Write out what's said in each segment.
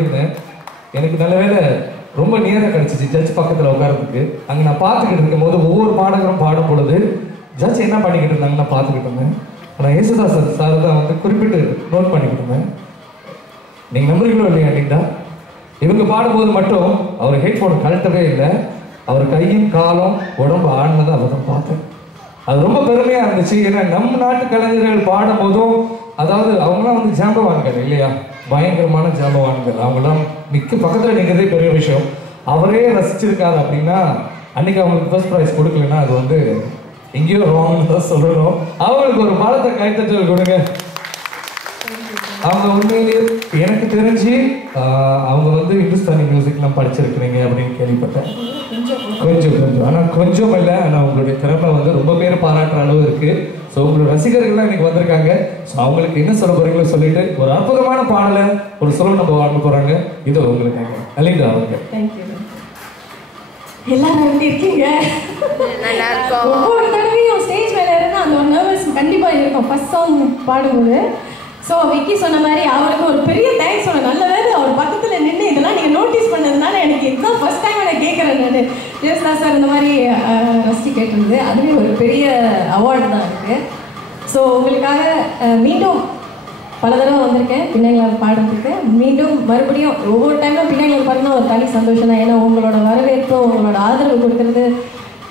இருந்தேன். எனக்கு நல்ல வேலை ரொம்ப நேரம் கிடைச்சிச்சு ஜட்ஜ் பக்கத்தில் உட்காரத்துக்கு. அங்கே நான் பார்த்துக்கிட்டு இருக்கும்போது ஒவ்வொரு பாடகரும் பாடும் பொழுது ஜட்ஜ் என்ன பண்ணிக்கிட்டு இருந்தாங்க நான் பார்த்துக்கிட்டு இருந்தேன். ஆனால் யேசுதாஸ் சார் தான் வந்து குறிப்பிட்டு நோட் பண்ணிக்கிட்டு இருந்தேன். நீங்கள் நம்புறீங்களோ இல்லையா அப்படின்னா, இவங்க பாடும்போது மட்டும் அவர் ஹெட்ஃபோன் கழட்டவே இல்லை. அவர் கையும் காலும் உடம்பு ஆடினதை அவர் தான் பார்த்தேன். அது ரொம்ப பெருமையாக இருந்துச்சு. ஏன்னா நம்ம நாட்டு கலைஞர்கள் பாடும் போதும், அதாவது அவங்களாம் வந்து ஜாம்பவான்கள் இல்லையா, பயங்கரமான ஜாம்பவான்கள். அவங்களாம் நிற்க பக்கத்தில் நிற்கிறதே பெரிய விஷயம். அவரே ரசிச்சிருக்காரு அப்படின்னா அன்னைக்கு அவங்களுக்கு ஃபர்ஸ்ட் ப்ரைஸ் கொடுக்கலன்னா அது வந்து எங்கேயோ ராங்னு தான் சொல்லணும். அவங்களுக்கு ஒரு பலத்தை கைத்தட்டல் கொடுங்க. அவங்க உண்மையிலேயே எனக்கு தெரிஞ்சு அவங்க வந்து இந்துஸ்தானி மியூசிக்லாம் படிச்சிருக்கிறீங்க அப்படின்னு கேள்விப்பட்டேன். கொஞ்சம் ஆனால் கொஞ்சம் இல்லை. ஆனால் உங்களுடைய திறமை வந்து ரொம்ப பேர் பாராட்டுற அளவு இருக்குது. ஸோ உங்களோட ரசிகர்கள்லாம் இன்னைக்கு வந்திருக்காங்க. ஸோ அவங்களுக்கு என்ன சொல்ல போறீங்களோ சொல்லிட்டு ஒரு அற்புதமான பாடலை ஒரு சொல்ல நம்ம வாங்க போகிறாங்க. இது உங்களுக்காக அலிண்டா அவங்க. எல்லாரும் எப்படி இருக்கீங்க? நல்லா இருக்கும். ஒவ்வொரு தடவையும் ஸ்டேஜ் மேலே இருந்தால் அந்த ஒரு நர்வஸ் கண்டிப்பாக இருக்கும் ஃபர்ஸ்ட் சாங் பாடும்போது. ஸோ விக்கி சொன்ன மாதிரி அவருக்கு ஒரு பெரிய தேங்க்ஸ் சொன்னேன். நல்ல வேலை அவர் பக்கத்தில் நின்று இதெல்லாம் நீங்கள் நோட்டீஸ் பண்ணதுனால எனக்கு இதுதான் ஃபர்ஸ்ட் டைம் நான் கேட்குறேன். நான் யேசுதாஸ் சார் இந்த மாதிரி ரசிச்சு கேட்டிருந்தது அதுவே ஒரு பெரிய அவார்டு தான் இருக்குது. ஸோ உங்களுக்காக மீண்டும் பல தடவை வந்திருக்கேன் பிள்ளைங்களை பாடுறதுக்கு. மீண்டும் மறுபடியும் ஒவ்வொரு டைமும் பிள்ளைங்களை பாடினா ஒரு தனி சந்தோஷம் தான். ஏன்னா உங்களோட வரவேற்பு உங்களோட ஆதரவு கொடுக்கறது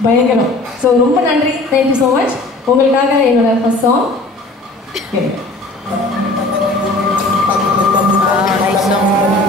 பயங்கரம். ஸோ ரொம்ப நன்றி, தேங்க்யூ ஸோ மச். உங்களுக்காக என்னோட ஃபர்ஸ்ட் சாங் Nice song.